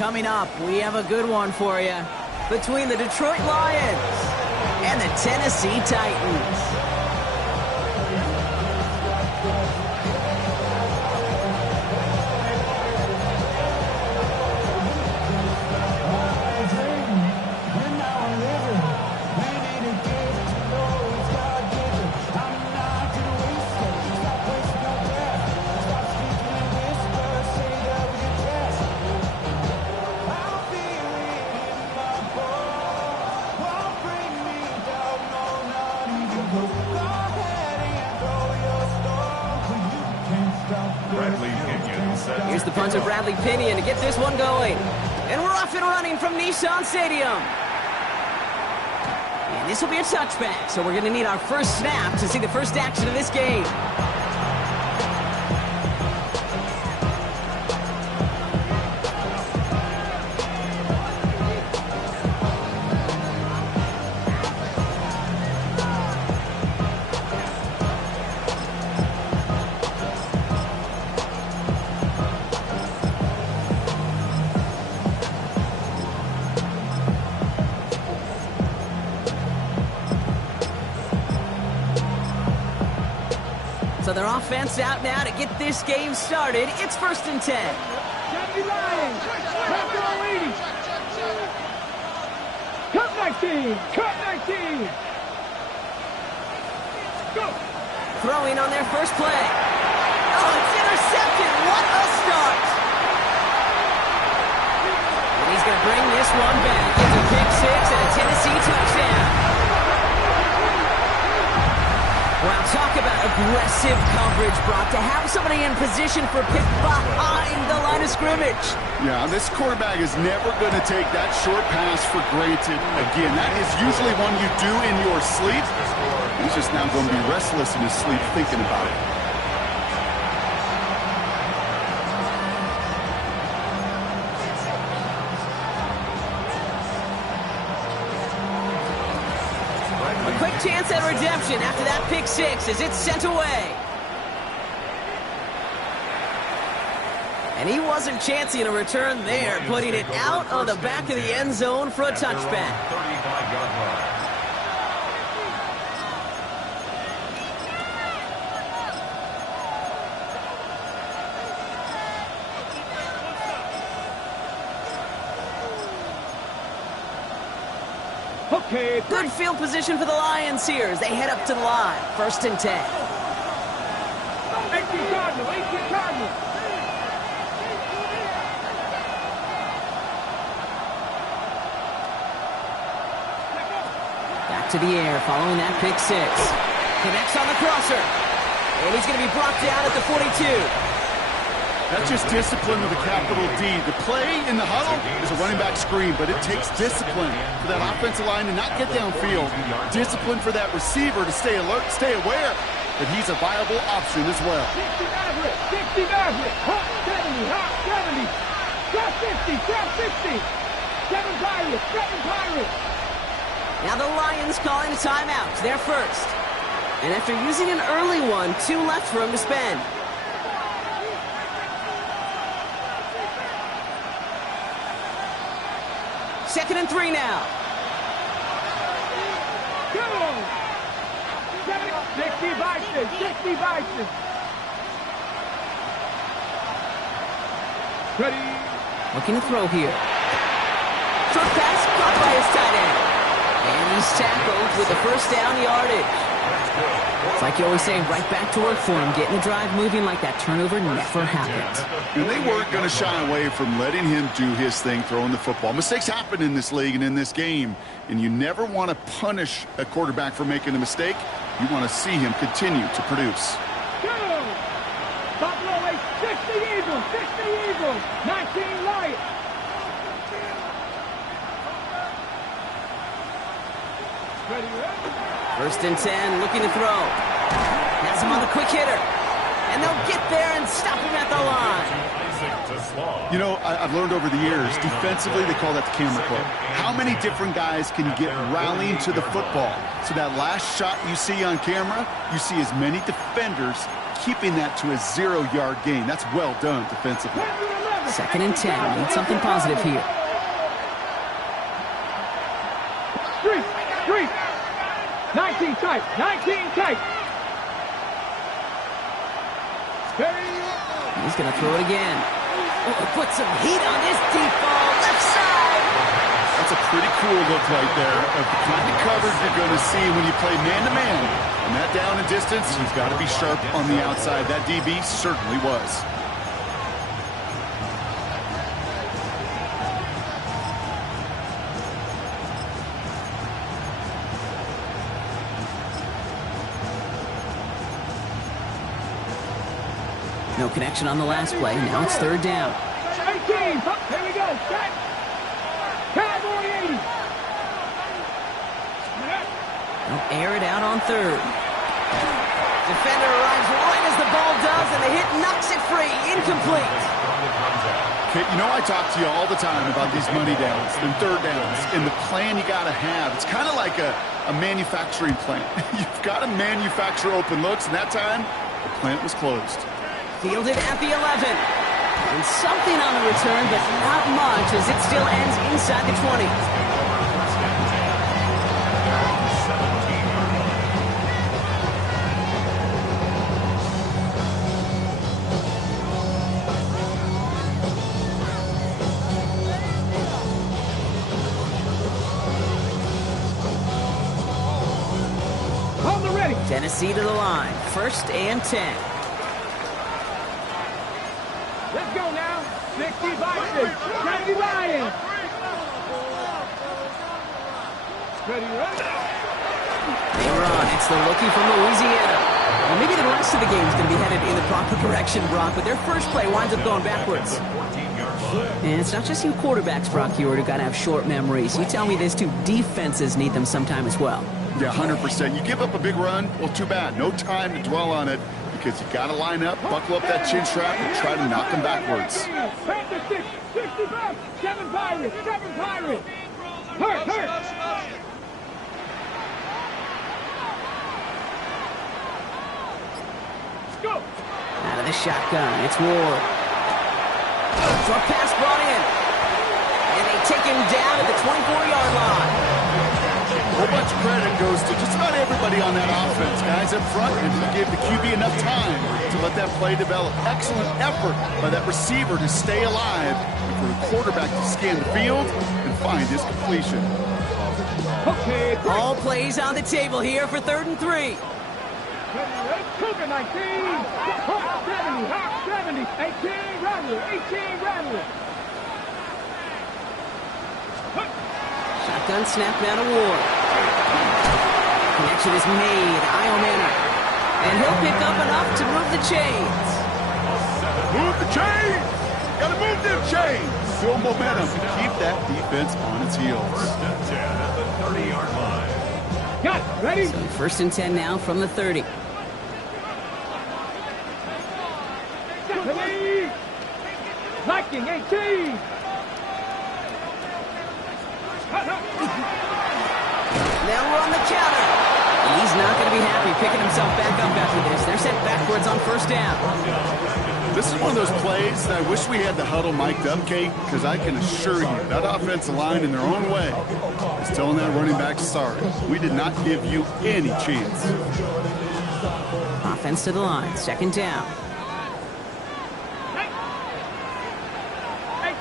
Coming up, we have a good one for you. Between the Detroit Lions and the Tennessee Titans. Here's the punter, Bradley Pinion, to get this one going. And we're off and running from Nissan Stadium. And this will be a touchback, so we're going to need our first snap to see the first action of this game. So their offense out now to get this game started. It's 1st and 10. Lions, cut 19, cut 19. Go. Throwing on their first play. Oh, it's intercepted. What a start. And he's going to bring this one back. It's a pick six and a Tennessee touchdown. Well, talk about aggressive coverage, Brock, to have somebody in position for a pick behind the line of scrimmage. Yeah, this quarterback is never going to take that short pass for granted. Again, that is usually one you do in your sleep. He's just now going to be restless in his sleep thinking about it. Quick chance at redemption after that pick six as it's sent away. And he wasn't chancing a return there, putting it out on the back of the end zone for a touchback. Okay. Good field position for the Lions here as they head up to the line. 1st and 10. 18 Cardinals, 18 Cardinals. Back to the air following that pick six. Connects on the crosser. And he's going to be brought down at the 42. That's just discipline with a capital D. The play in the huddle is a running back screen, but it takes discipline for that offensive line to not get downfield. Discipline for that receiver to stay alert, stay aware that he's a viable option as well. 60 Maverick, 60 Maverick, hot 70, hot 70, drop 50, drop 60, 7 Pirates, 7 Pirates. Now the Lions calling a timeout. They're first. And after using an early one, 2 left for him to spend. Second and 3 now. Go! 60 Bison, 60 Bison. Ready? Looking to throw here. Short pass caught by his tight end. And he's tackled with the first down yardage. It's like you always say, right back to work for him, getting the drive moving like that turnover never happened. And they weren't going to shy away from letting him do his thing, throwing the football. Mistakes happen in this league and in this game, and you never want to punish a quarterback for making a mistake. You want to see him continue to produce. Go! Buffalo 8, 60 Eagles, 60 Eagles, 19 Lions. Ready, ready? 1st and 10, looking to throw. Has him on the quick hitter. And they'll get there and stop him at the line. You know, I've learned over the years, defensively, they call that the camera club. How many different guys can you get rallying to the football? So that last shot you see on camera, you see as many defenders keeping that to a 0-yard gain. That's well done defensively. 10 to the left, 2nd and 10. Need something positive here. Street, street. 19 tight, 19 tight. He's going to throw it again. Oh, put some heat on this deep ball. Left side. That's a pretty cool look right there of the kind of coverage you're going to see when you play man-to-man. And that down and distance, you've got to be sharp on the outside. That DB certainly was. No connection on the last play. Now it's 3rd down. 18. Here we go. Set. Cowboy 80. They'll air it out on 3rd. Defender arrives right as the ball does, and the hit knocks it free. Incomplete. Okay, you know I talk to you all the time about these money downs and 3rd downs and the plan you got to have. It's kind of like a manufacturing plant. You've got to manufacture open looks, and that time the plant was closed. Fielded at the 11. And something on the return, but not much as it still ends inside the 20. On the ready. Tennessee to the line. 1st and 10. Let's go now. 65. Ready, Ryan. Ready, ready. They run. It's the rookie from Louisiana. Well, maybe the rest of the game is going to be headed in the proper direction, Brock, but their first play winds up going backwards. And it's not just you quarterbacks, Brock, who got to have short memories. You tell me these two defenses need them sometime as well. Yeah, 100%. You give up a big run, well, too bad. No time to dwell on it because you got to line up, buckle up that chin strap, and try to knock them backwards. 65. 7 Pirates. 7 Pirates. Hurt, hurt. Let's go. Out of the shotgun, it's Ward. Short pass brought in. And they take him down at the 24-yard line. A whole bunch of credit goes to just about everybody on that offense. Guys up front, and he gave the QB enough time to let that play develop. Excellent effort by that receiver to stay alive and for the quarterback to scan the field and find his completion. Okay. All plays on the table here for 3rd and 3. Cougar 19. Hawk 70. Hawk 70. 18 Rattler. 18 Rattler. Shotgun snap now to Ward. Connection is made. Iomana. And he'll pick up enough to move the chains. Move the chains! Gotta move them chains! Build momentum. Keep that defense on its heels. 30-yard line. Got it. Ready? So 1st and 10 now from the 30. Ready. Viking 18. Now we're on the counter. And he's not going to be happy picking himself back up after this. They're sent backwards on 1st down. This is one of those plays that I wish we had the huddle mic'd up, Kate, because I can assure you that offensive line in their own way is telling that running back, sorry, we did not give you any chance. Offense to the line. 2nd down.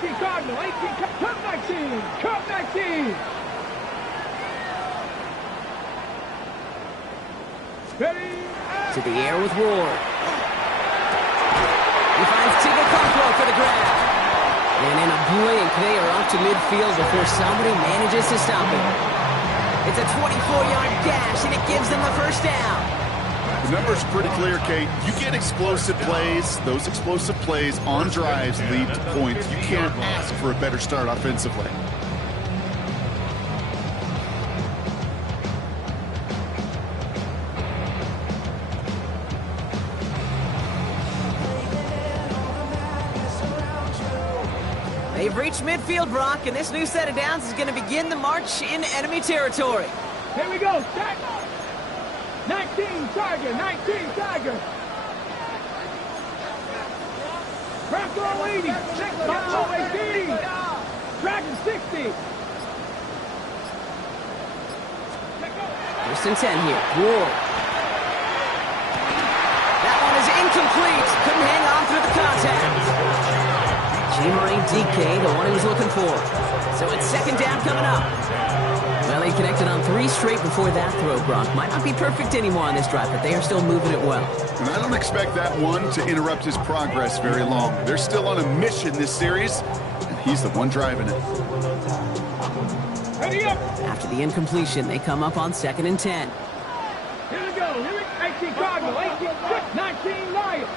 18 Cardinal. 18 Cup 19. Cup 19. Ready. To the air with Ward. He finds Tigaconkwo for the grab. And in a blink, they are up to midfield before somebody manages to stop him. It's a 24-yard gash, and it gives them the 1st down. The number's pretty clear, Kate. You get explosive plays. Those explosive plays on drives lead to points. You can't ask for a better start offensively. They've reached midfield, Brock, and this new set of downs is going to begin the march in enemy territory. Here we go. Set. 19 Tiger. 19 Tiger. From Draft all 80. Buffalo 18. Dragon 60. First and 10 here. Ward. That one is incomplete. Couldn't hang on through the contact. G-Money DK, the one he was looking for. So it's second down coming up. Well, he connected on 3 straight before that throw, Gronk. Might not be perfect anymore on this drive, but they are still moving it well. And I don't expect that one to interrupt his progress very long. They're still on a mission this series, and he's the one driving it. Ready up. After the incompletion, they come up on second and 10. Here we go. 18 Cardinal, 18 19 Lions.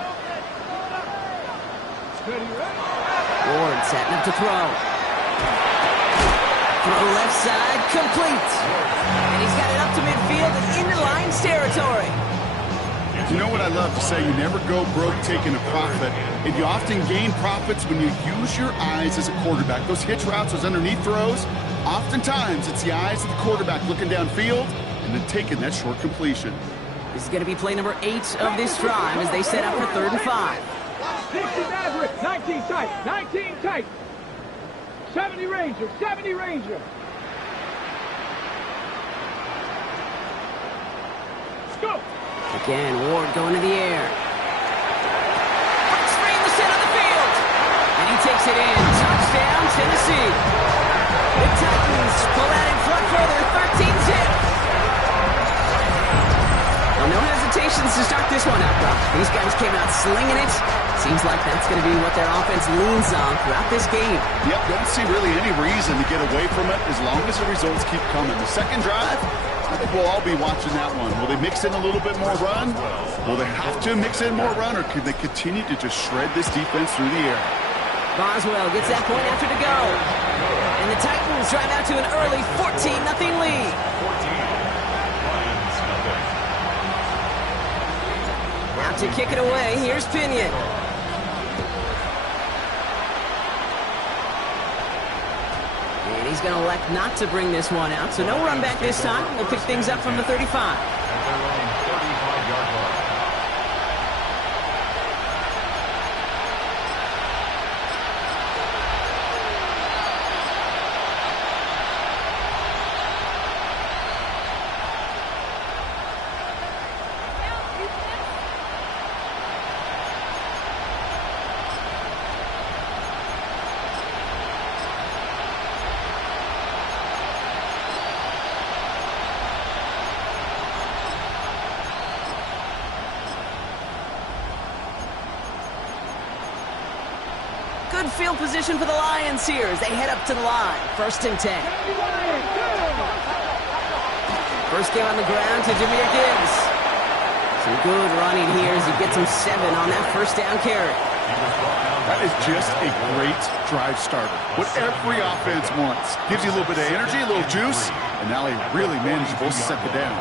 Ready, ready. Ward setting up to throw. Throw left side, complete. And he's got it up to midfield and into Lions territory. You know what I love to say? You never go broke taking a profit. And you often gain profits when you use your eyes as a quarterback. Those hitch routes, those underneath throws, oftentimes it's the eyes of the quarterback looking downfield and then taking that short completion. This is going to be play number 8 of this drive as they set up for 3rd and 5. 60 Maverick, 19 tight, 19 tight. 70 Ranger, 70 Ranger. Go. Again, Ward going to the air. Breaks free in the center of the field. And he takes it in. Touchdown, Tennessee. The Titans pull out in front further, 13-zip. Well, no hesitations to start this one out, Brock. These guys came out slinging it. Seems like that's going to be what their offense leans on throughout this game. Yep, don't see really any reason to get away from it as long as the results keep coming. The second drive, I think we'll all be watching that one. Will they mix in a little bit more run? Will they have to mix in more run, or can they continue to just shred this defense through the air? Boswell gets that point after to go. And the Titans drive out to an early 14-0 lead. Now to kick it away, here's Pinion. And he's going to elect not to bring this one out. So no run back this time. They'll pick things up from the 35. Good field position for the Lions here as they head up to the line. 1st and 10. First game on the ground to Jahmyr Gibbs. Some good running here as he gets him 7 on that first down carry. That is just a great drive starter. What every offense wants. Gives you a little bit of energy, a little juice, and now a really manageable second down.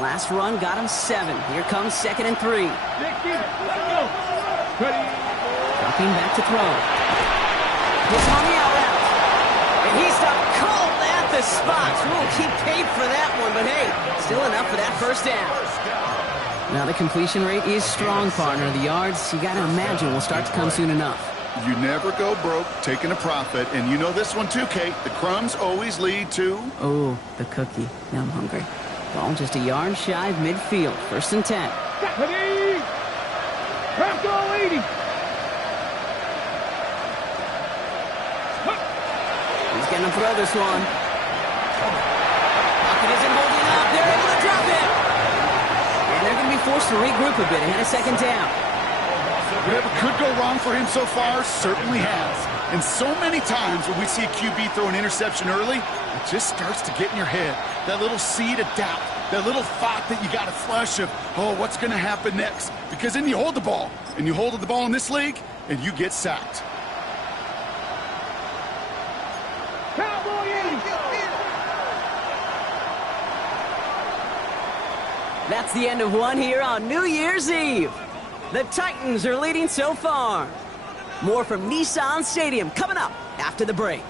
Last run got him 7. Here comes 2nd and 3. Dropping back to throw. Gets him on the out route. And he's cold at the spot. Ooh, he paid for that one, but hey, still enough for that first down. Now the completion rate is strong, partner. The yards, you got to imagine, will start to come soon enough. You never go broke taking a profit, and you know this one too, Kate. The crumbs always lead to... Oh, the cookie. Now I'm hungry. Ball just a yard shy of midfield. 1st and 10. Draft all 80. He's going to throw this one. Pocket isn't holding up. They're able to drop him. And they're going to be forced to regroup a bit ahead of 2nd down. Whatever could go wrong for him so far certainly has. And so many times when we see a QB throw an interception early, it just starts to get in your head. That little seed of doubt, that little thought that you got to flush of, oh, what's going to happen next? Because then you hold the ball, and you hold the ball in this league, and you get sacked. Cowboy 80. That's the end of one here on New Year's Eve. The Titans are leading so far. More from Nissan Stadium coming up after the break.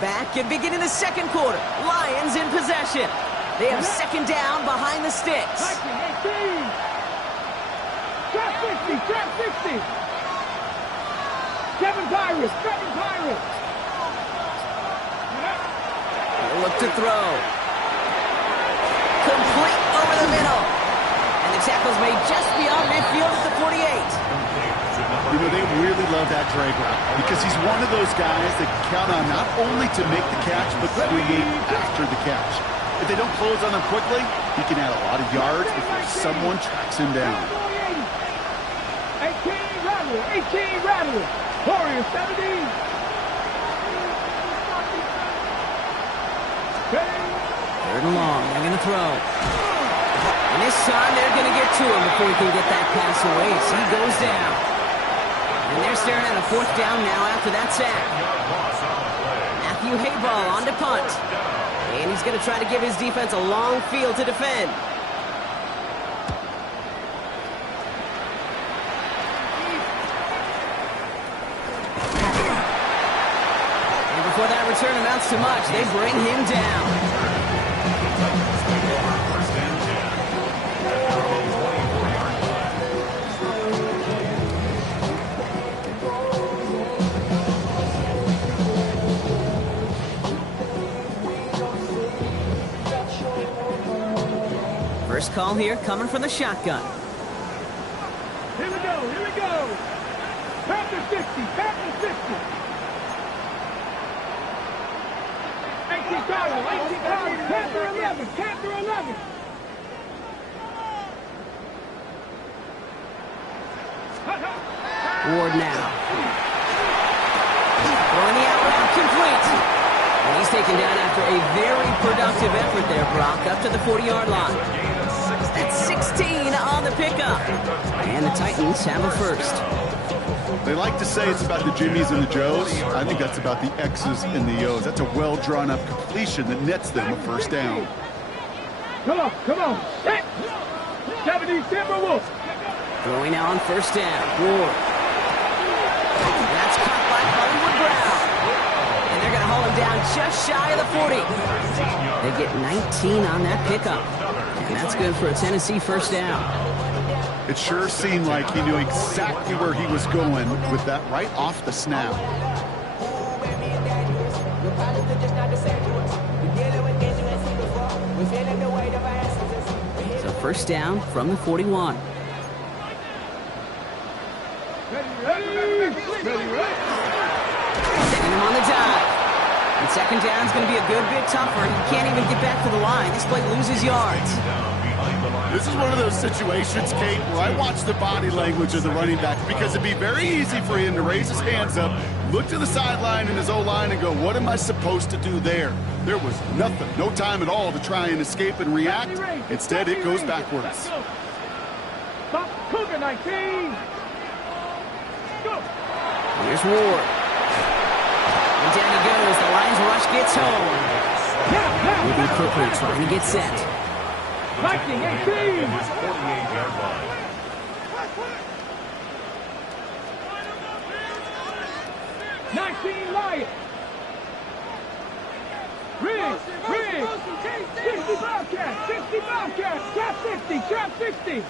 Back and beginning the second quarter. Lions in possession. They have second down behind the sticks. Trap 50, trap 60. Seven Pirates. Look to throw. Complete over the middle. And the tackle's made just beyond midfield at the 48. You know, they really love that drag route because he's one of those guys that can count on not only to make the catch, but create after the catch. If they don't close on him quickly, he can add a lot of yards before someone tracks him down. 18 Rattler. Warriors 70. Third and long. They're going to throw. And this time they're going to get to him before he can get that pass away. So he goes down. And they're staring at a fourth down now after that sack. Matthew Hayball on to punt. And he's going to try to give his defense a long field to defend. And before that return amounts to much, they bring him down. First call here coming from the shotgun. Here we go. Panther 50. 18 Panther 11. Ward now. Throwing the out route complete. And he's taken down after a very productive effort there, Brock, up to the 40-yard line. That's 16 on the pickup. And the Titans have a first. They like to say it's about the Jimmies and the Joes. I think that's about the X's and the O's. That's a well-drawn-up completion that nets them a first down. Come on. Set. 70 Timberwolves. Throwing now on first down. Ward. That's caught by Hollywood Brown. And they're going to haul him down just shy of the 40. They get 19 on that pickup. And that's good for a Tennessee first down. It sure seemed like he knew exactly where he was going with that right off the snap. So first down from the 41. Setting him on the dive. And second down is going to be a good bit tougher. He can't even get back to the line. This play loses yards. This is one of those situations, Kate, where I watch the body language of the running back because it'd be very easy for him to raise his hands up, look to the sideline in his O-line and go, what am I supposed to do there? There was nothing, no time at all to try and escape and react. Instead, it goes backwards. Stop Cougar 19. Go. Here's Ward. And down he goes. The Lions rush gets home. Moving quickly, trying to get set. Viking 18. 19 Lions. Riggs. 60 Bobcats. Trap 60.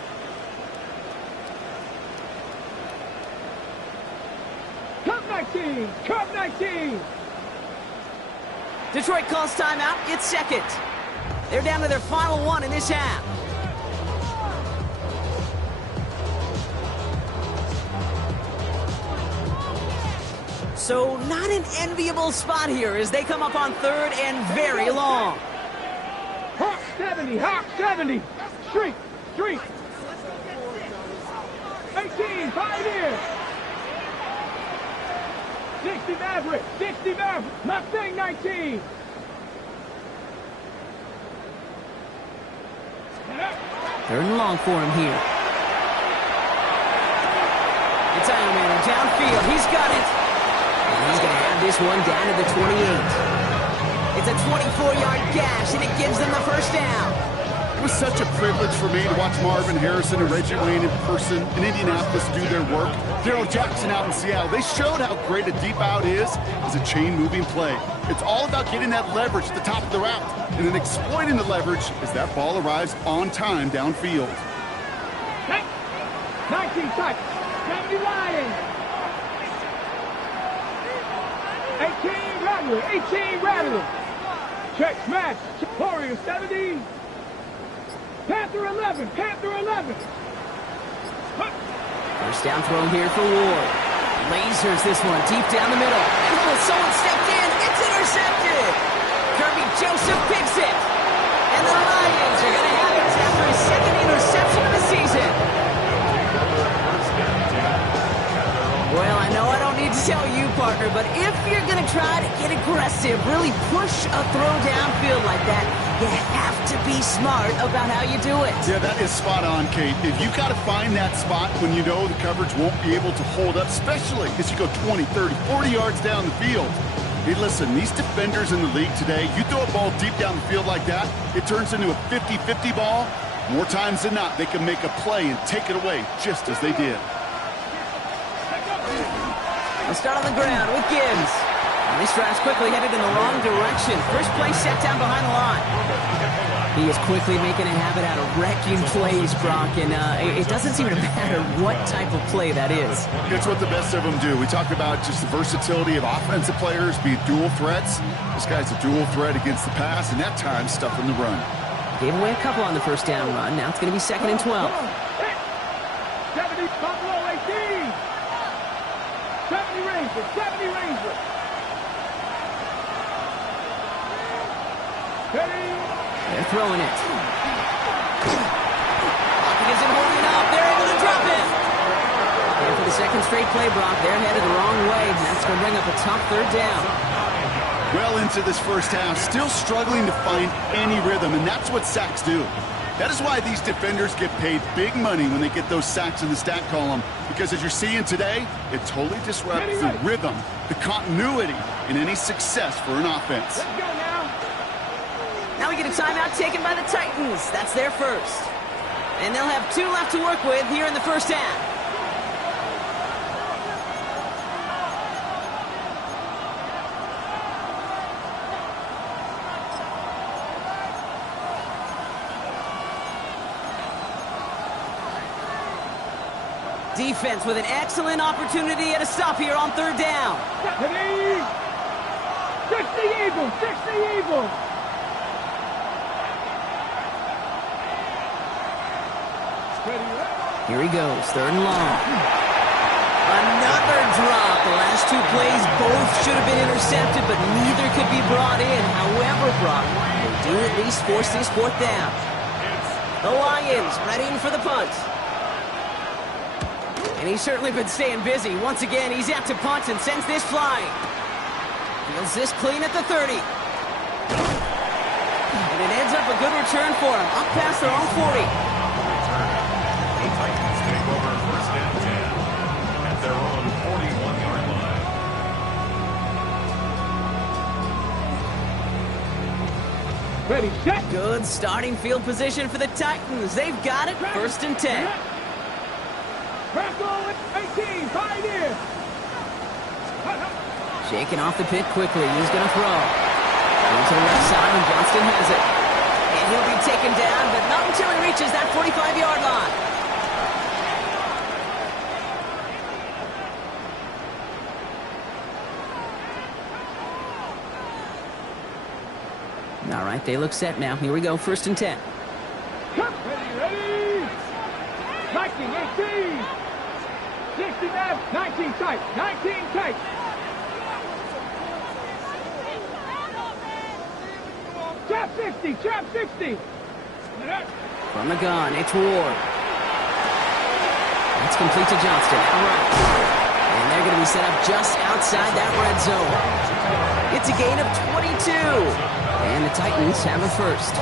Cup 19. Detroit calls timeout. It's second. They're down to their final one in this half. So not an enviable spot here as they come up on third and very long. Hawk 70. Streak. 18, Pioneers. 60 Maverick. Mustang 19. Third and long for him here. It's Iron Man downfield. He's got it. And he's going to have this one down to the 28. It's a 24-yard gash, and it gives them the first down. It was such a privilege for me to watch Marvin Harrison and Reggie Wayne in person in Indianapolis do their work. Darrell Jackson out in Seattle. They showed how great a deep out is as a chain-moving play. It's all about getting that leverage at the top of the route and then exploiting the leverage as that ball arrives on time downfield. 19 touch. 70 Lions. 18 Rattler. 18 Rattler. Check smash. Warrior 70. Panther 11. Panther 11. First down throw here for Ward. Lasers this one deep down the middle. And someone stepped in. It's intercepted. Kirby Joseph picks it. And the Lions are going to have it after his second interception of the season. Well, I know I don't need to tell you, partner, but if you're going to try to get aggressive, really push a throw downfield like that, you have to be smart about how you do it. Yeah, that is spot on, Kate. If you got to find that spot when you know the coverage won't be able to hold up, especially as you go 20, 30, 40 yards down the field. Hey, listen, these defenders in the league today, you throw a ball deep down the field like that, it turns into a 50-50 ball. More times than not, they can make a play and take it away just as they did. They'll start on the ground with Gibbs. And this drive's quickly headed in the wrong direction. First play set down behind the line. He is quickly making a habit out of wrecking plays, Brock, and it doesn't seem to matter what type of play that is. It's what the best of them do. We talk about just the versatility of offensive players being dual threats. This guy's a dual threat against the pass, and that time stuffing the run. Gave away a couple on the first down run. Now it's going to be 2nd and 12. 70 Buffalo 18. 70 Rangers. 70 Rangers. They're throwing it. Blocking isn't holding up. They're able to drop it. And for the second straight play, Brock, they're headed the wrong way. And that's going to bring up a tough third down. Well into this first half, still struggling to find any rhythm, and that's what sacks do. That is why these defenders get paid big money when they get those sacks in the stat column, because as you're seeing today, it totally disrupts the rhythm, the continuity, and any success for an offense. Let's go now. Now we get a timeout taken by the Titans. That's their first. And they'll have 2 left to work with here in the first half. Defense with an excellent opportunity at a stop here on third down. 60 Eagles. 60 Eagles. Here he goes, 3rd and long. Another drop. The last 2 plays both should have been intercepted, but neither could be brought in. However, Brock, they do at least force this 4th down. The Lions readying for the punt. And he's certainly been staying busy. Once again, he's out to punt and sends this flying. Feels this clean at the 30. And it ends up a good return for him. Up past their own 40. The Titans take over 1st and 10 at their own 41-yard line. Ready, set. Good starting field position for the Titans. They've got it. 1st and 10. Crackle 18, Pioneer. Shaking off the pit quickly. He's going to throw. Into the left side, and Johnston has it. And he'll be taken down, but not until he reaches that 45-yard line. All right, they look set now. Here we go, 1st and 10. Ready. 19, 18. 69, 19 tight. 19 tight. Trap 60, trap 60. From the gun, it's Ward. That's complete to Johnston. All right. And they're going to be set up just outside that red zone. It's a gain of 22. And the Titans have a first.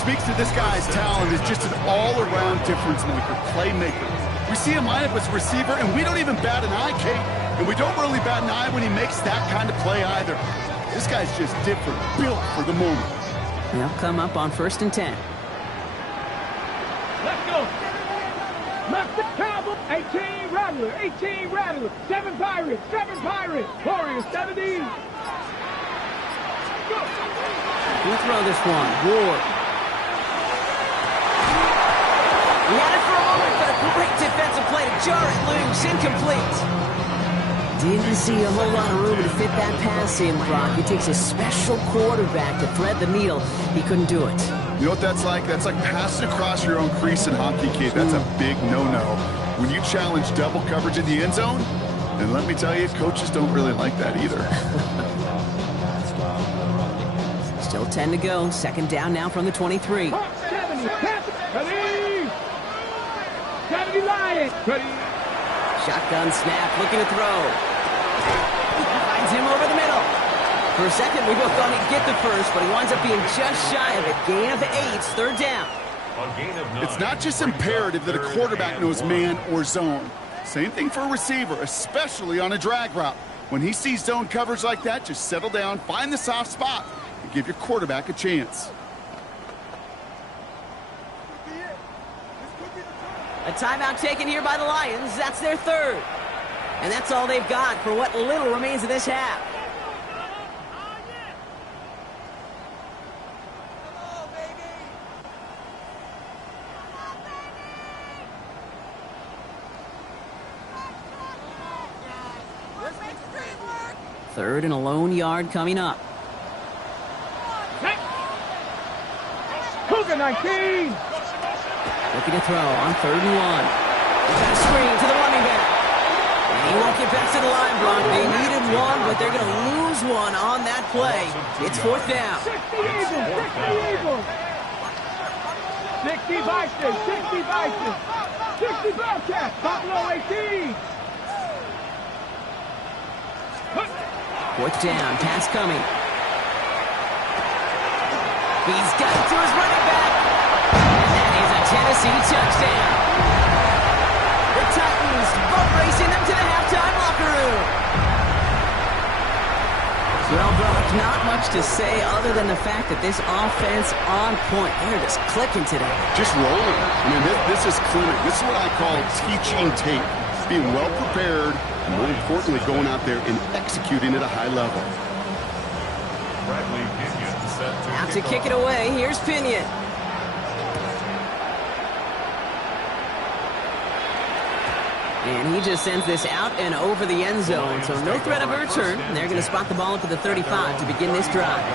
Speaks to this guy's talent as just an all-around difference maker, playmaker. We see him line up as a receiver, and we don't even bat an eye, Kate. And we don't really bat an eye when he makes that kind of play either. This guy's just different, built for the moment. They'll come up on 1st and 10. Let's go. Left the Cowboy. 18 Rattler. 18 Rattler. 7 Pirates. 7 Pirates. Warriors 70. Go. We'll throw this one. Ward. He had it for a moment, but a great defensive play to jar it loose. Incomplete. Didn't see a whole lot of room to fit that pass in, Brock. It takes a special quarterback to thread the needle. He couldn't do it. You know what that's like? That's like passing across your own crease in hockey, Kate. That's a big no-no. When you challenge double coverage in the end zone, and let me tell you, coaches don't really like that either. Still 10 to go. 2nd down now from the 23. 70. Ready. 70 Lions. Ready. Shotgun snap, looking to throw. Finds him over the middle. For a second, we both thought he'd get the first, but he winds up being just shy of it. Gain of 8, 3rd down. It's not just imperative that a quarterback knows man or zone. Same thing for a receiver, especially on a drag route. When he sees zone coverage like that, just settle down, find the soft spot, and give your quarterback a chance. A timeout taken here by the Lions. That's their 3rd. And that's all they've got for what little remains of this half. Third and a lone yard coming up. Cougar 19. Looking to throw on 3rd and 1. He's got a screen to the running back. And he won't get back to the line, Brock. They needed one, but they're going to lose one on that play. It's 4th down. 60 Eagles. 60 Eagles. 60 Bison. 60 Bison. 60 Bobcats. Buffalo 18. 4th down. Pass coming. He's got it to his running back. Tennessee touchdown. The Titans boat racing them to the halftime locker room. Well, Brock, not much to say other than the fact that this offense on point. They're just clicking today. Just rolling. I mean, this is clinic. This is what I call teaching tape. Being well prepared, and more importantly, going out there and executing at a high level. Out to kick it away. Here's Pinion. And he just sends this out and over the end zone, so no threat of a return. They're going to spot the ball up to the 35 to begin this drive.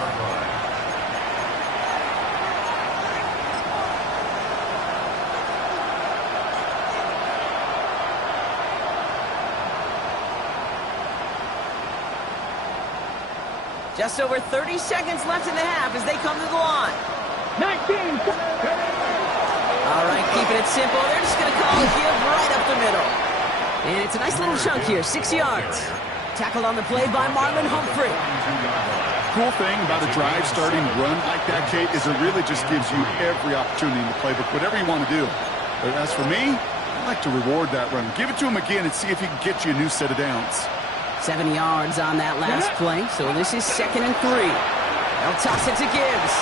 Just over 30 seconds left in the half as they come to the line. 19. All right, keeping it simple. They're just going to call a give right up the middle. And it's a nice little chunk here, 6 yards. Tackled on the play by Marlon Humphrey. Cool thing about a drive starting run like that, Kate, is it really just gives you every opportunity in the playbook, whatever you want to do. But as for me, I like to reward that run. Give it to him again and see if he can get you a new set of downs. 7 yards on that last play, so this is 2nd and 3. They'll toss it to Gibbs.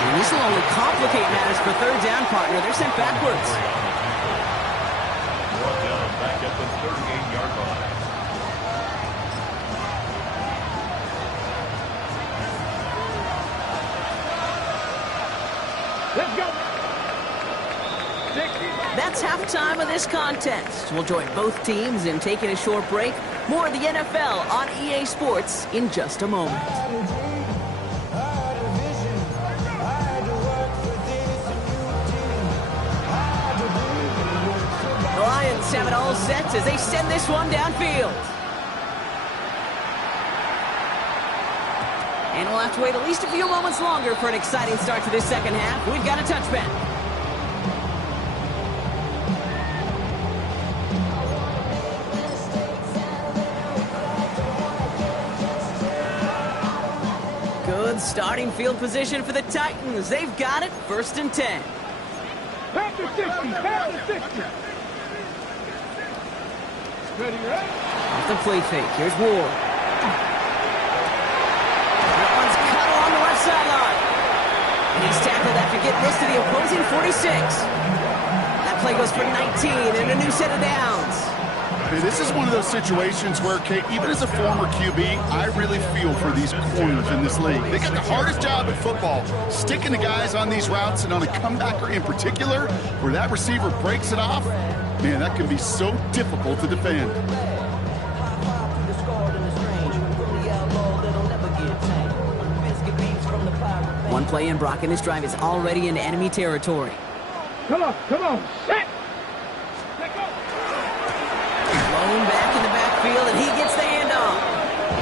And this will only complicate matters for 3rd down, partner. They're sent backwards. Brought down back at the 38-yard line. Let's go. That's halftime of this contest. We'll join both teams in taking a short break. More of the NFL on EA Sports in just a moment. The Lions have it all set as they send this one downfield. And we'll have to wait at least a few moments longer for an exciting start to this second half. We've got a touchback. Good Good starting field position for the Titans. They've got it. 1st and 10. Pass to 60. Pass to 60. Ready, right? Off the play fake. Here's Ward. That one's cut along the left sideline. And he's tackled after getting this to the opposing 46. That play goes for 19 and a new set of downs. This is one of those situations where, Kate, even as a former QB, I really feel for these corners in this league. They got the hardest job in football, sticking the guys on these routes and on a comebacker in particular, where that receiver breaks it off. Man, that can be so difficult to defend. One play in, Brock, and this drive is already in enemy territory. Come on, set. Let go. Blown back in the backfield, and he gets the handoff.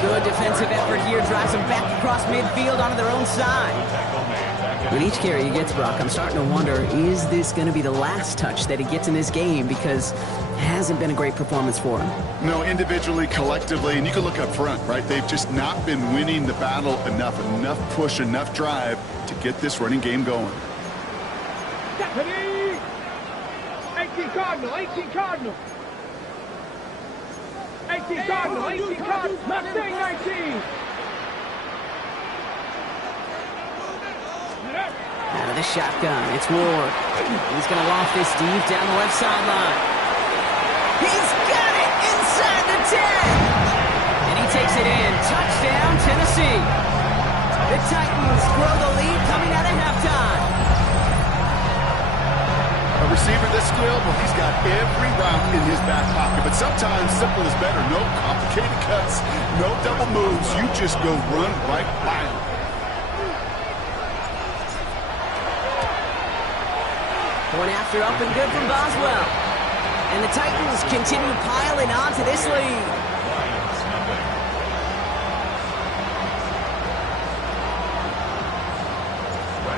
Good defensive effort here, drives them back across midfield onto their own side. With each carry he gets, Brock, I'm starting to wonder, is this going to be the last touch that he gets in this game? Because it hasn't been a great performance for him. No, individually, collectively, and you can look up front, right? They've just not been winning the battle enough push, enough drive to get this running game going. Deputy! 18 Cardinal, 18 Cardinal. 18 Cardinal, 18 Cardinal. Mustang 19. Out of the shotgun, it's Ward. He's going to loft this deep down the left sideline. He's got it inside the 10. And he takes it in. Touchdown, Tennessee. The Titans grow the lead coming out of halftime. A receiver this skilled, well, he's got every route in his back pocket. But sometimes simple is better. No complicated cuts, no double moves. You just go run right by him. Point after up and good from Boswell. And the Titans continue piling on to this lead.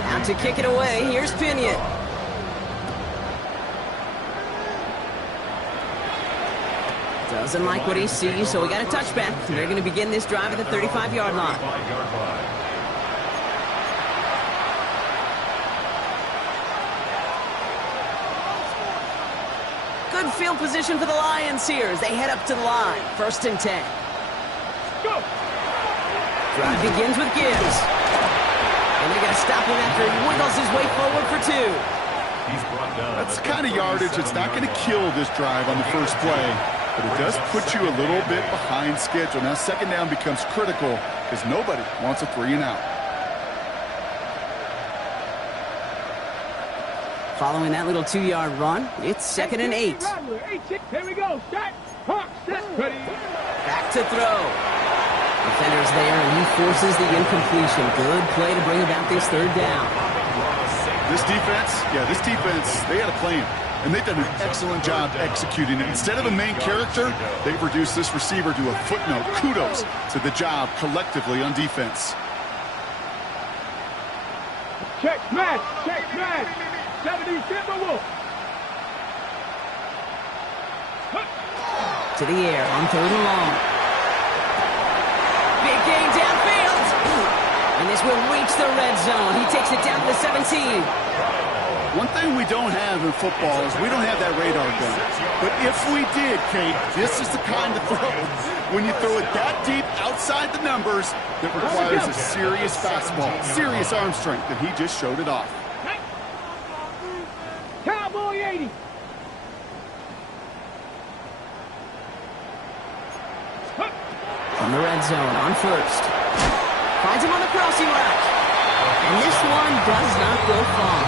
Out to kick it away, here's Pinion. Doesn't like what he sees, so we got a touchback. They're going to begin this drive at the 35-yard line. Good field position for the Lions here as they head up to the line. 1st and 10. Go! Drive begins with Gibbs. And they're going to stop him after he wiggles his way forward for 2. That's the kind of yardage that's not going to kill this drive on the first play, but it does put you a little bit behind schedule. Now, 2nd down becomes critical because nobody wants a 3 and out. Following that little 2-yard run, it's 2nd and 8. Here we go. Set. Hawk, set. Ready. Back to throw. Defender's there, and he forces the incompletion. Good play to bring about this 3rd down. This defense, they had a plan, and they've done an excellent job executing it. Instead of a main character, they've reduced this receiver to a footnote. Kudos to the job collectively on defense. Check smash. 70 Timberwolves. To the air on 3rd and long. Big gain downfield. And this will reach the red zone. He takes it down to the 17. One thing we don't have in football is we don't have that radar gun. But if we did, Kate, this is the kind of throw, when you throw it that deep outside the numbers, that requires a serious fastball, serious arm strength, and he just showed it off. Cowboy 80. From the red zone on 1st. Finds him on the crossing route. And this one does not go far.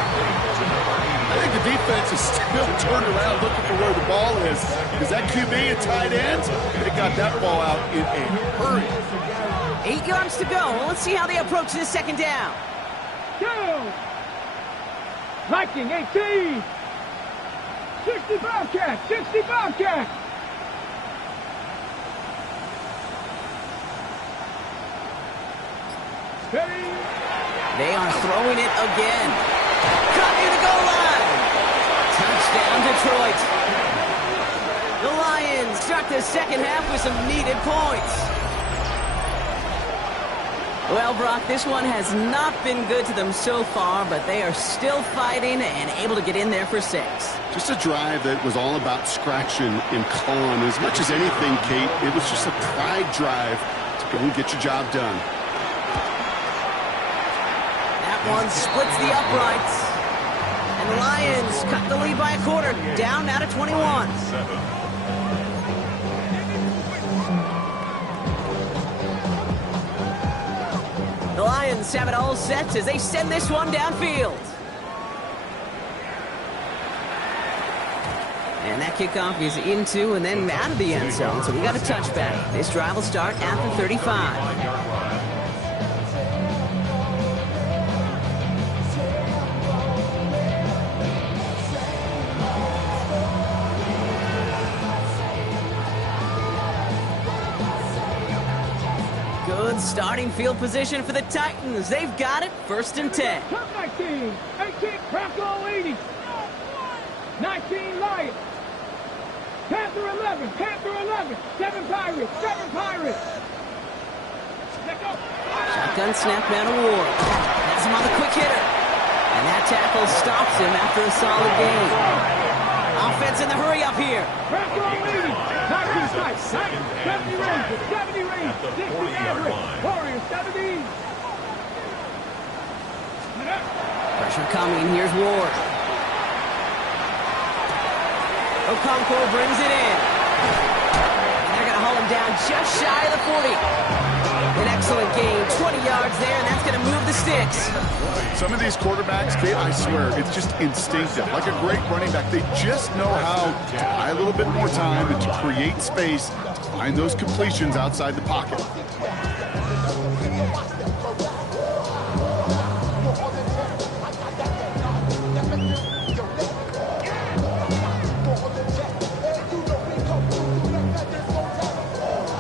I think the defense is still turned around looking for where the ball is. Because that QB and tight ends, they got that ball out in a hurry. 8 yards to go. Well, let's see how they approach this 2nd down. Down. Viking 18. 60 Bobcat. 60 Bobcat. Ready. They are throwing it again. Caught near the goal line. Touchdown, Detroit. The Lions start the 2nd half with some needed points. Well, Brock, this one has not been good to them so far, but they are still fighting and able to get in there for 6. Just a drive that was all about scratching and clawing. As much as anything, Kate, it was just a pride drive to go and get your job done. That one splits the uprights. And the Lions cut the lead by a quarter, down now to 21. The Lions have it all set as they send this one downfield. And that kickoff is into and then out of the end zone, so we got a touchback. This drive will start at the 35. Good starting field position for the Titans. They've got it, 1st and 10. Top 19, 18, Bronco 80, 19 Lions, Panther 11, 7 Pirates, 7 Pirates. Let go. Shotgun snap down to Ward. Has him on the quick hitter. And that tackle stops him after a solid gain. Offense in the hurry up here. Bronco 80, 19 strikes, 70 range, 60 average, Warriors 70. Pressure coming. Here's Ward. Okonkwo brings it in. And they're going to haul him down just shy of the 40. An excellent gain. 20 yards there, and that's going to move the sticks. Some of these quarterbacks, Kate, I swear, it's just instinctive. Like a great running back, they just know how to buy a little bit more time and to create space to find those completions outside the pocket.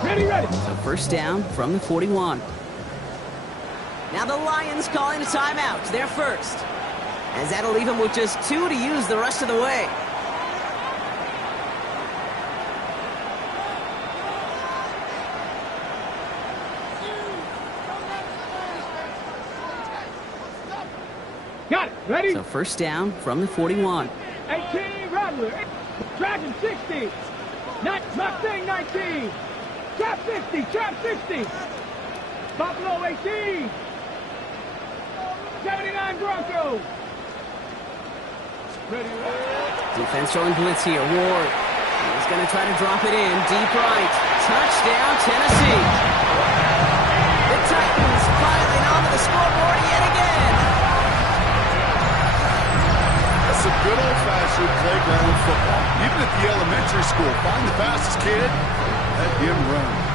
Ready. So 1st down from the 41. Now the Lions calling a timeout. They're first. As that'll leave them with just 2 to use the rest of the way. Got it. Ready? So 1st down from the 41. 18 Rattler, Dragon 60, Mustang 19, Trap 60, Buffalo 18, 79 Broncos. Ready. Defense showing blitz here. Ward. He's going to try to drop it in. Deep right. Touchdown, Tennessee. The Titans piling onto the scoreboard yet again. That's a good old-fashioned playground football. Even at the elementary school, find the fastest kid, let him run.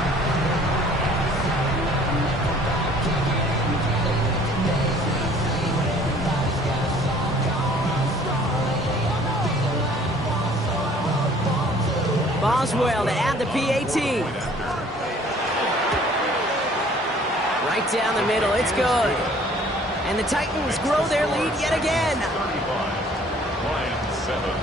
Boswell to add the PAT. Right down the middle. It's good. And the Titans grow their lead yet again. 35, Lions 7.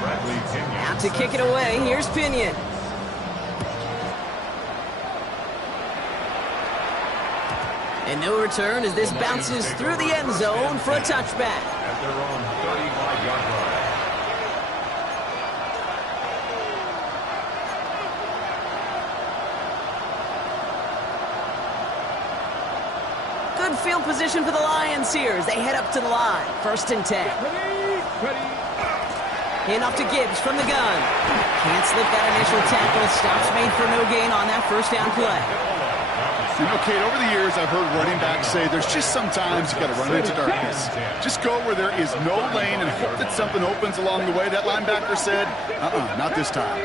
Bradley Pinion. Out to kick it away. Here's Pinion. And no return as this bounces through the end zone for a touchback. At their own 35-yard line. Good field position for the Lions here as they head up to the line. 1st and 10. Ready. In off to Gibbs from the gun. Can't slip that initial tackle. Stops made for no gain on that 1st down play. You know, Kate, over the years, I've heard running backs say there's just sometimes you got to run into darkness. Just go where there is no lane and hope that something opens along the way. That linebacker said, not this time.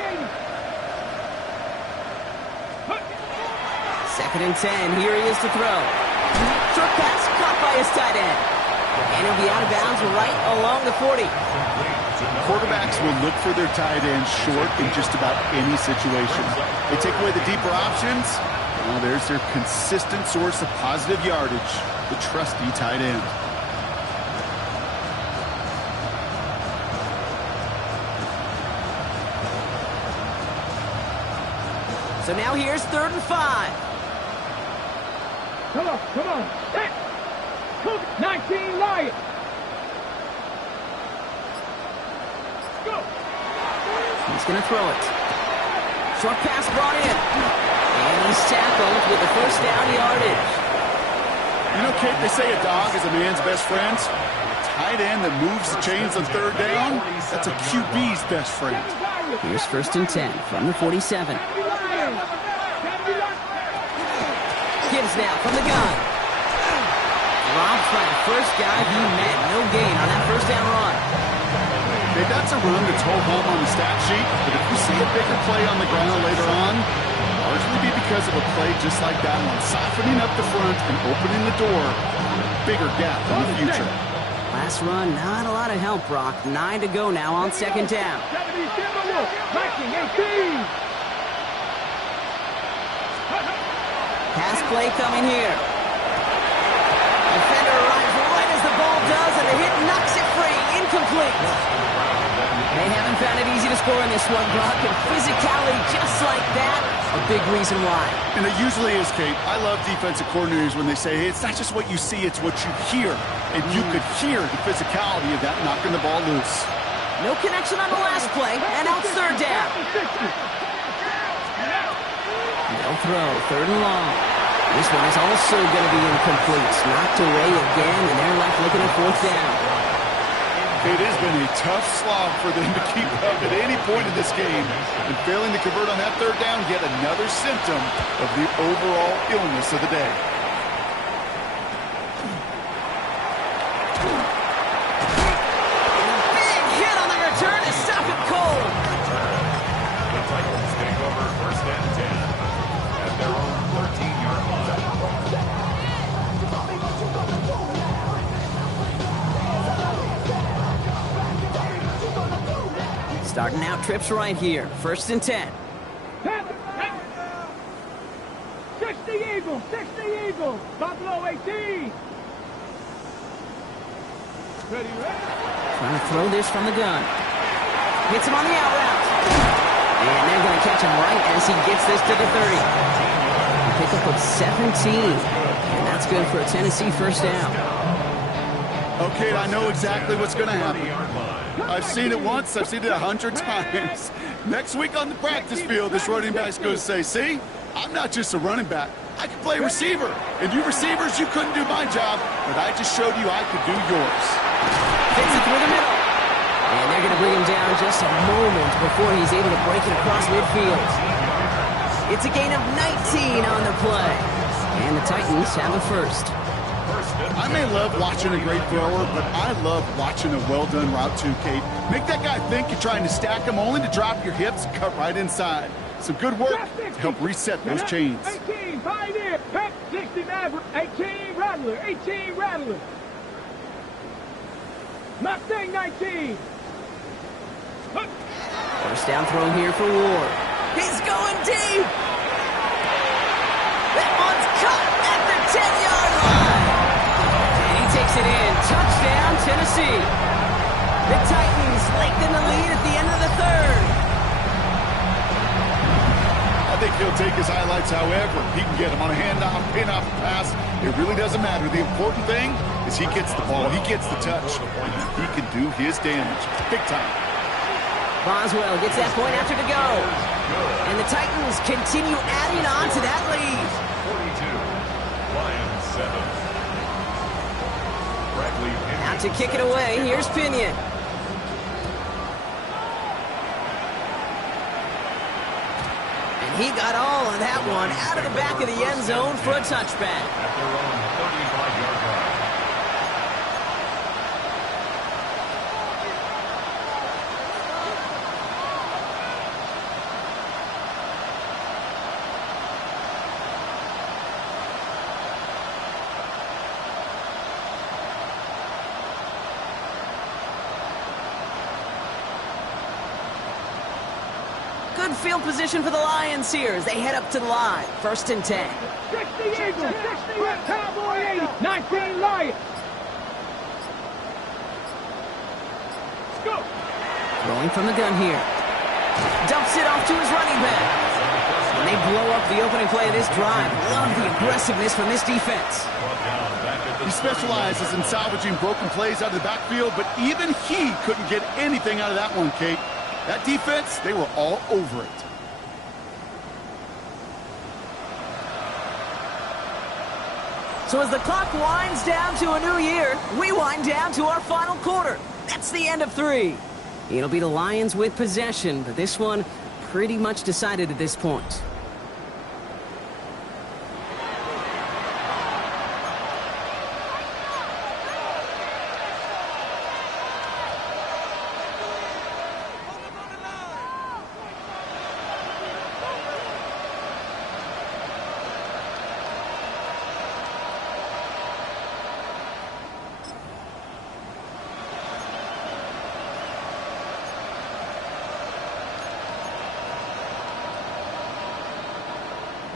2nd and 10. Here he is to throw. Short pass caught by his tight end. And he'll be out of bounds right along the 40. Quarterbacks will look for their tight end short in just about any situation. They take away the deeper options. Well, there's their consistent source of positive yardage, the trusty tight end. So now here's 3rd and 5. Come on, come on. Set. 19 Lions. Go. He's going to throw it. Short pass brought in. And he's tackled with the first down yardage. You know, Kate, they say a dog is a man's best friend. A tight end that moves the chains on 3rd down, that's a QB's best friend. Here's 1st and 10 from the 47. Gibbs now from the gun. Dropped by the first guy he met. No gain on that first down run. Okay, that's a run that's hold home on the stat sheet, but if you see a bigger play on the ground later on, largely be because of a play just like that one, softening up the front and opening the door for a bigger gap in the future. Last run, not a lot of help, Brock. 9 to go now on 2nd down. Pass play coming here. Defender arrives right as the ball does, and the hit knocks it free. Incomplete. They haven't found it easy to score in this one, Brock, and physicality just like that, a big reason why. And it usually is, Kate. I love defensive coordinators when they say, hey, it's not just what you see, it's what you hear. And you could hear the physicality of that knocking the ball loose. No connection on the last play, and now it's 3rd down. They'll throw, 3rd and long. This one is also going to be incomplete. Knocked away again, and they're left looking at 4th down. It has been a tough slog for them to keep up at any point in this game. And failing to convert on that 3rd down, yet another symptom of the overall illness of the day. Big hit on the return to stop it cold. The Titans take over 1st and 10 at their own 13-yard line. Starting out trips right here. 1st and 10. 60 Eagles, 60 Eagles. Buffalo 18. Ready, ready. Trying to throw this from the gun. Hits him on the out route. And they're going to catch him right as he gets this to the 30. A pickup of 17. And that's good for a Tennessee 1st down. Okay, I know exactly what's going to happen. I've seen it once. I've seen it 100 times. Next week on the practice field, this running back's going to say, see, I'm not just a running back. I can play receiver. And you receivers, you couldn't do my job, but I just showed you I could do yours. Hits it through the middle. And they're going to bring him down just a moment before he's able to break it across midfield. It's a gain of 19 on the play. And the Titans have a 1st. I may love watching a great thrower, but I love watching a well-done route too, Kate. Make that guy think you're trying to stack him only to drop your hips and cut right inside. Some good work to help reset those chains. 18, Pioneer. 60 Maverick. 18, Rattler. 18, Rattler. Mustang 19. 1st down throw here for Ward. He's going deep. That one's caught at the 10-yard line. And he takes it in. Touchdown, Tennessee. The Titans lengthen the lead at the end of the 3rd. I think he'll take his highlights however he can get them on a handoff, pin-off pass. It really doesn't matter. The important thing is he gets the ball, he gets the touch. He can do his damage. Big time. Boswell gets that point after to go. And the Titans continue adding on to that lead. 42, Lions 7. Bradley Out to kick it away, here's Pinion. And he got all of that one out of the back of the end zone for a touchback. at their own 35-yard line. Good field position for the Lions here as they head up to the line. 1st and 10. 60 Eagles, 60 Cowboy 80, 19 Lions. Let's go. Throwing from the gun here. Dumps it off to his running back. And they they blow up the opening play of this drive. Love the aggressiveness from this defense. He specializes in salvaging broken plays out of the backfield, but even he couldn't get anything out of that one, Kate. That defense, they were all over it. So as the clock winds down to a new year, we wind down to our final quarter. That's the end of 3. It'll be the Lions with possession, but this one pretty much decided at this point.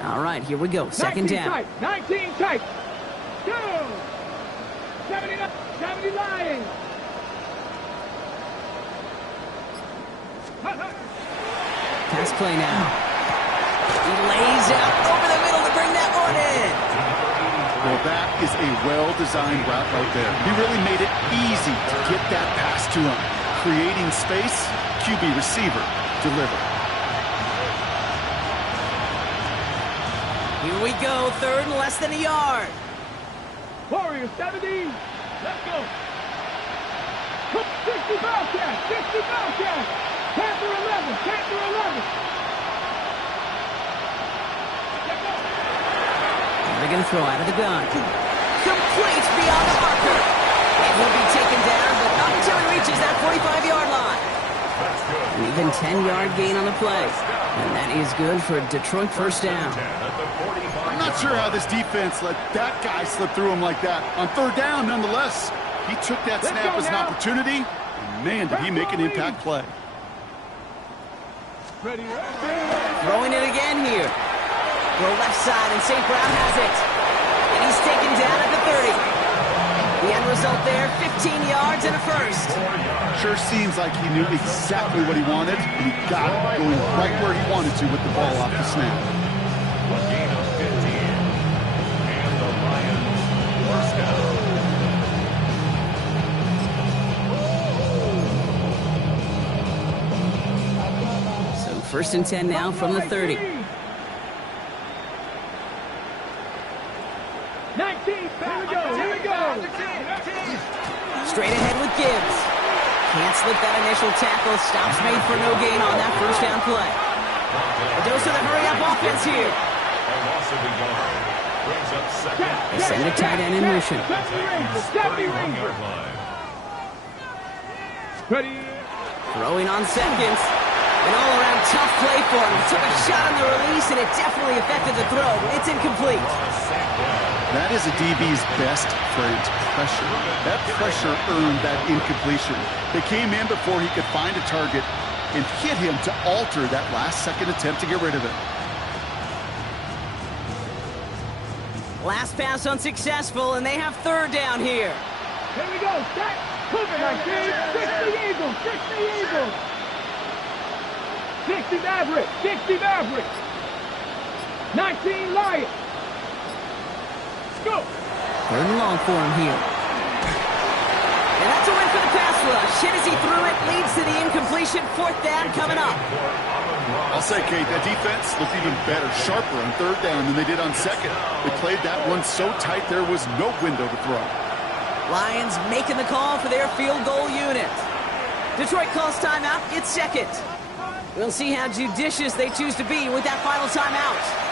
All right, here we go. Second down. 19 tight. Go. 70 Lions. Pass play now. He lays out over the middle to bring that one in. Well, that is a well-designed route right there. He really made it easy to get that pass to him. Creating space, QB receiver, deliver. Here we go, 3rd and less than a yard. Warriors 70. Let's go. 60 Bobcats. 60 Bobcats. Panther 11. Panther 11. They're going to throw out of the gun. Complete beyond the marker. And he'll be taken down, but not until he reaches that 45-yard line. An even 10-yard gain on the play. And that is good for a Detroit first down. I'm not sure how this defense let that guy slip through him like that. On 3rd down, nonetheless, he took that snap as an opportunity. And man, did he make an impact play. Throwing it again here. Go left side, and St. Brown has it. And he's taken down at the 30. The end result there, 15 yards and a first. Sure seems like he knew exactly what he wanted, and he got it, going right where he wanted to with the ball off the snap. A gain of 15. And the Lions first down. So 1st and 10 now from the 30. 19. Here we go. Straight ahead with Gibbs. Can't slip that initial tackle. Stops made for no gain on that first down play. A dose of the hurry-up offense here. A loss of a yard. Brings up 2nd. They send a tight end in motion. 21-yard line. Ready. Throwing on seconds. An all-around tough play for him. Took a shot on the release, and it definitely affected the throw. It's incomplete. That is a DB's best friend, pressure. That pressure earned that incompletion. They came in before he could find a target and hit him to alter that last-second attempt to get rid of it. Last pass unsuccessful, and they have 3rd down here. Here we go. Set. Cooper 19. 60 Eagles. 60 Eagles. 60 Mavericks. 60 Mavericks. 19 Lions. Go. 3rd and long for him here. And that's a win for the pass rush. Hit as he threw it, leads to the incompletion. 4th down coming up. I'll say, Kate, that defense looked even better, sharper on 3rd down than they did on 2nd. They played that one so tight there was no window to throw. Lions making the call for their field goal unit. Detroit calls timeout. It's 2nd. We'll see how judicious they choose to be with that final timeout.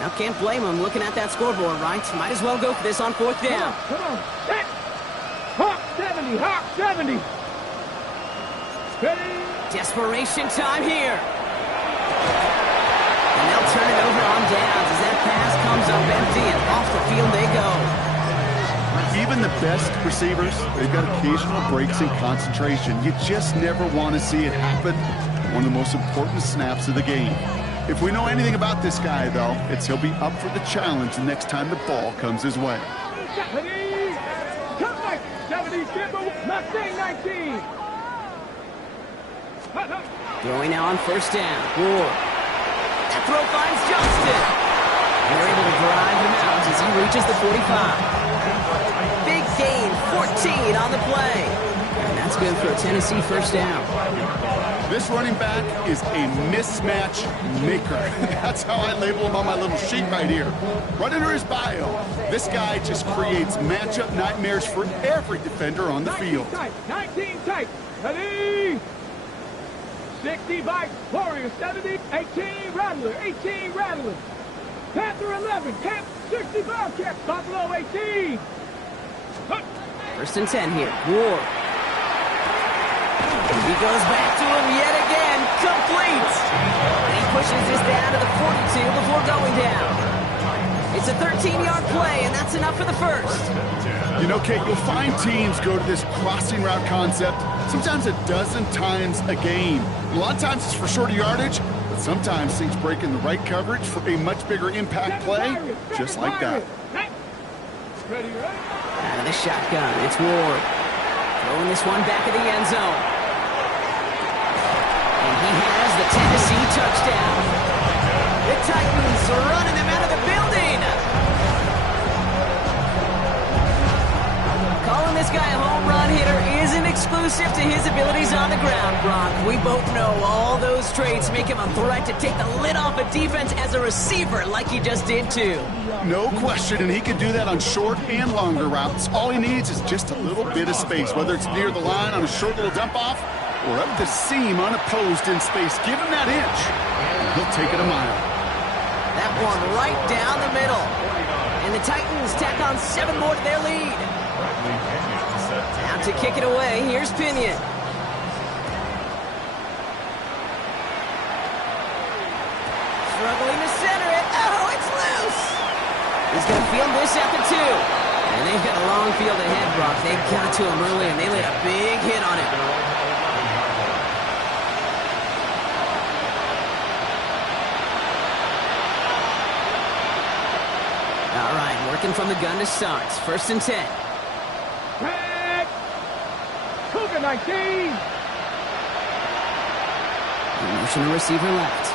Now, can't blame him looking at that scoreboard, right? Might as well go for this on 4th down. Come on. Set. Hawk 70. Hawk 70. Ready. Desperation time here. And they'll turn it over on downs as that pass comes up empty, and off the field they go. Even the best receivers, they've got occasional breaks in concentration. You just never want to see it happen. One of the most important snaps of the game. If we know anything about this guy, though, it's he'll be up for the challenge the next time the ball comes his way. 70, Mustang 19. Throwing now on first down. Ward. That throw finds Johnston. And they're able to drive him out as he reaches the 45. Big gain, 14 on the play. And that's good for a Tennessee first down. This running back is a mismatch maker. That's how I label him on my little sheet right here. Right under his bio, this guy just creates matchup nightmares for every defender on the field. 19 tight. Ready? 60 Vikes, Warrior 70, 18 Rattler, 18 Rattler. Panther 11, Camp 60 Bobcats, Buffalo 18. First and 10 here. Ward. He goes back to him yet again. Complete. And he pushes this down to the 42 before going down. It's a 13-yard play, and that's enough for the first. You know, Kate, you'll find teams go to this crossing route concept sometimes a dozen times a game. A lot of times it's for shorter yardage, but sometimes things break in the right coverage for a much bigger impact play, just like that. Ready, ready? Out of the shotgun, it's Ward. Throwing this one back of the end zone. And he has the Tennessee touchdown. The Titans are running them out of the building. Calling this guy a home run hitter isn't exclusive to his abilities on the ground, Brock. We both know all those traits make him a threat to take the lid off a defense as a receiver like he just did too. No question, and he can do that on short and longer routes. All he needs is just a little bit of space, whether it's near the line on a short little dump-off or up the seam unopposed in space. Give him that inch, and he'll take it a mile. That one right down the middle. And the Titans tack on 7 more to their lead. Now to kick it away, here's Pinion. Struggling to center it. Oh, it's loose. He's going to field this at the 2. And they've got a long field ahead, Brock. They got to him early, and they laid a big hit on it. All right, working from the gun to start. First and 10. Red. Cougar 19. Motion to receiver left.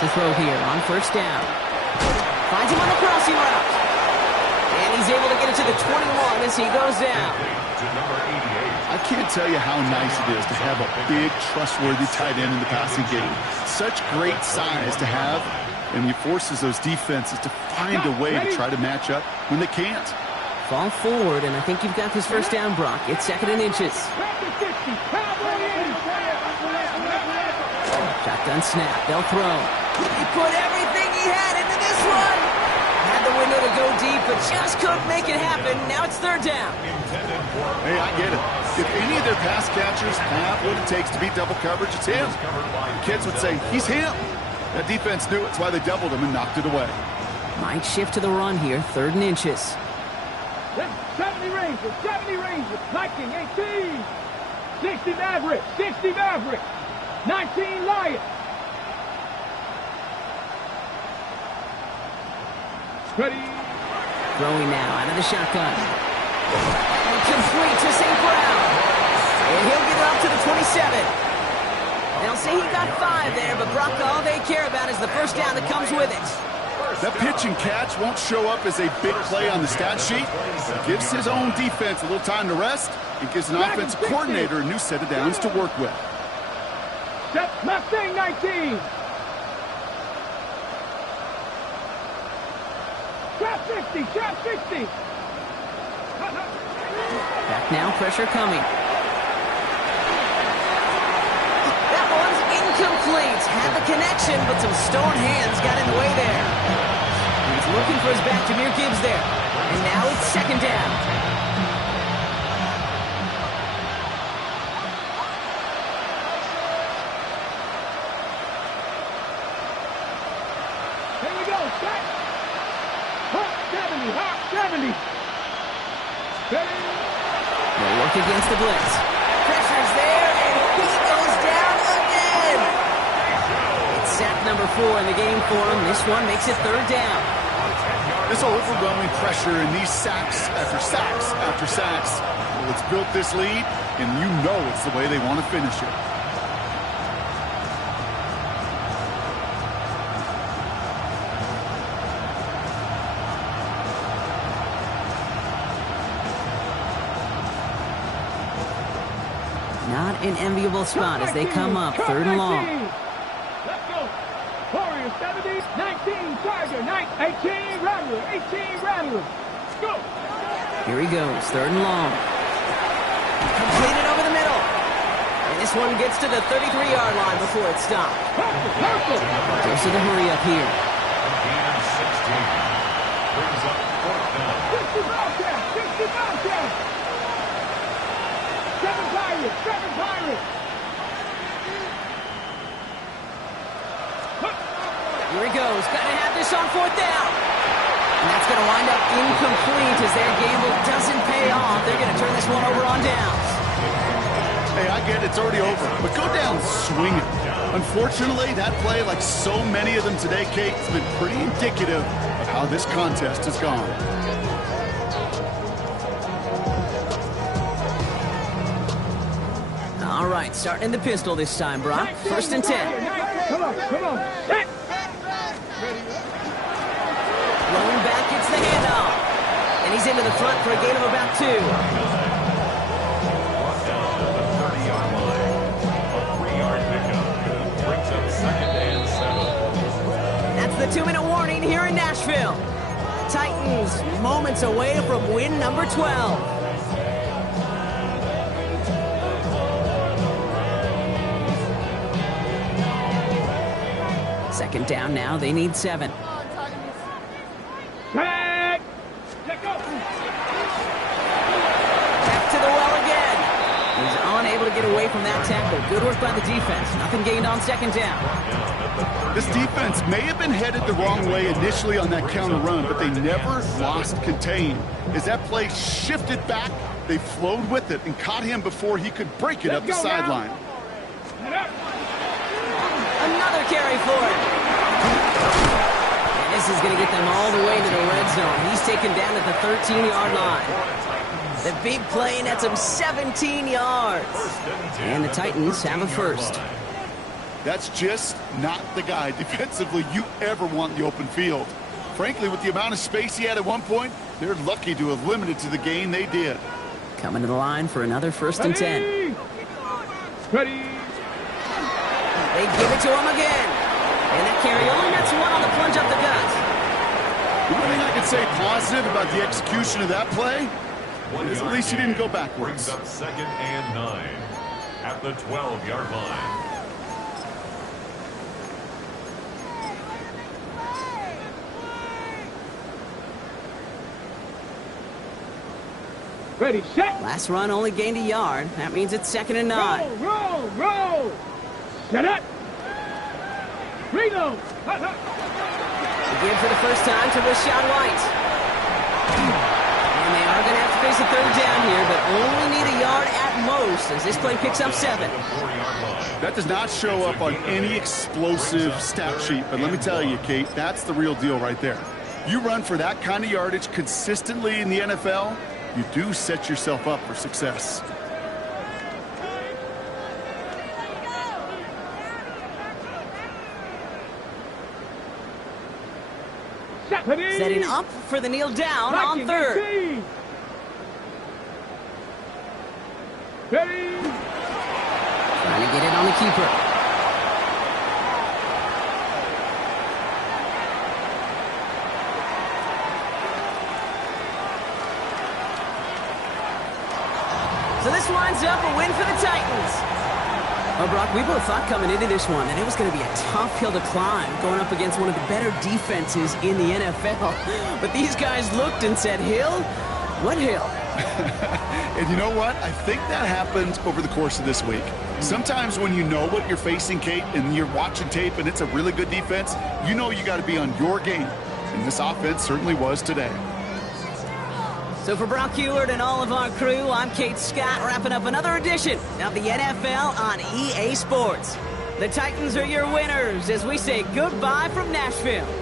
To throw here on first down. Finds him on the crossing route. And he's able to get it to the 21 as he goes down. I can't tell you how nice it is to have a big, trustworthy tight end in the passing game. Such great size to have, and he forces those defenses to find a way to try to match up when they can't. Fall forward, and I think you've got this first down, Brock. It's 2nd and inches. Shotgun snap. They'll throw. He put everything he had into this one. Had the window to go deep, but just couldn't make it happen. Now it's 3rd down. Hey, I get it. If any of their pass catchers have what it takes to beat double coverage, it's him. Kids would say, he's him. That defense knew it's why they doubled him and knocked it away. Might shift to the run here. 3rd and inches. 70 Rangers, 70 Rangers, Viking 18. 60 Maverick, 60 Maverick, 19 Lions. Ready. Throwing now out of the shotgun. And complete to St. Brown. And he'll get it up to the 27. They'll say he got 5 there, but Brock, all they care about is the first down that comes with it. That pitch and catch won't show up as a big play on the stat sheet. It gives his own defense a little time to rest. It gives an offensive coordinator a new set of downs to work with. Mustang 19. Trap 60, trap 60. Back now, pressure coming. That one's incomplete. Had the connection, but some stone hands got in the way there. He's looking for his back. Jahmyr Gibbs there. And now it's 2nd down. Here we go, set. Hawk 70, Hawk 70. Ready. They'll work against the blitz. Pressure's there, and he goes down again. sack number 4 in the game for him. This one makes it 3rd down. This overwhelming pressure and these sacks after sacks after sacks, well, it's built this lead, and you know it's the way they want to finish it. Not an enviable spot as they come up 3rd and long. Let's go. Warriors 70, 19, Tiger, 18, Rattler, 18, Rattler. Let's go. Here he goes, 3rd and long. Completed over the middle. And this one gets to the 33-yard line before it stopped. Goes to the hurry up here. Again, 16. Brings up 4th down. 50 Bobcats, 50 Bobcats. 7 Pirates, 7 Pirates. Here he goes. Got to have this on 4th down. And that's going to wind up incomplete as their gamble doesn't pay off. They're going to turn this one over on downs. Hey, I get it, it's already over, but go down swinging. Unfortunately, that play, like so many of them today, Kate, has been pretty indicative of how this contest has gone. All right, starting in the pistol this time, Brock. 1st and 10. Come on. Set. Rolling back, gets the handoff. And he's into the front for a gain of about 2. Brought down at the 30-yard line. A 3-yard pickup. Brings up 2nd and 7. That's the 2-minute warning here in Nashville. Titans moments away from win number 12. Second down now, they need 7. Tag. Let go. Back to the well again. He's unable to get away from that tackle. Good work by the defense. Nothing gained on 2nd down. This defense may have been headed the wrong way initially on that counter run, but they never lost contain. As that play shifted back, they flowed with it and caught him before he could break it up the sideline. Another carry for him. And this is going to get them all the way to the red zone. He's taken down at the 13-yard line. The big play nets him 17 yards. And the Titans have a 1st. That's just not the guy defensively you ever want in the open field. Frankly, with the amount of space he had at one point, they're lucky to have limited to the gain they did. Coming to the line for another 1st and 10. Ready. They give it to him again. And that carry only nets 1 on the plunge up the gut. The only thing I can say positive about the execution of that play is at least he didn't go backwards. Brings up 2nd and 9 at the 12-yard line. Ready, set. Last run only gained a yard. That means it's 2nd and 9. Roll. Set up. Reload. Again for the first time to Rashad White. And they are going to have to face a 3rd down here, but only need a yard at most as this play picks up 7. That does not show up on any explosive stat sheet, but let me tell you, Kate, that's the real deal right there. You run for that kind of yardage consistently in the NFL, you do set yourself up for success. Setting up for the kneel down on 3rd. Ready. Trying to get it on the keeper. So this winds up a win for the Titans. Well, Brock, we both thought coming into this one that it was going to be a tough hill to climb going up against one of the better defenses in the NFL. But these guys looked and said, Hill? What hill? And you know what? I think that happened over the course of this week. Sometimes when you know what you're facing, Kate, and you're watching tape and it's a really good defense, you know you got to be on your game. And this offense certainly was today. So for Brock Heward and all of our crew, I'm Kate Scott, wrapping up another edition of the NFL on EA Sports. The Titans are your winners as we say goodbye from Nashville.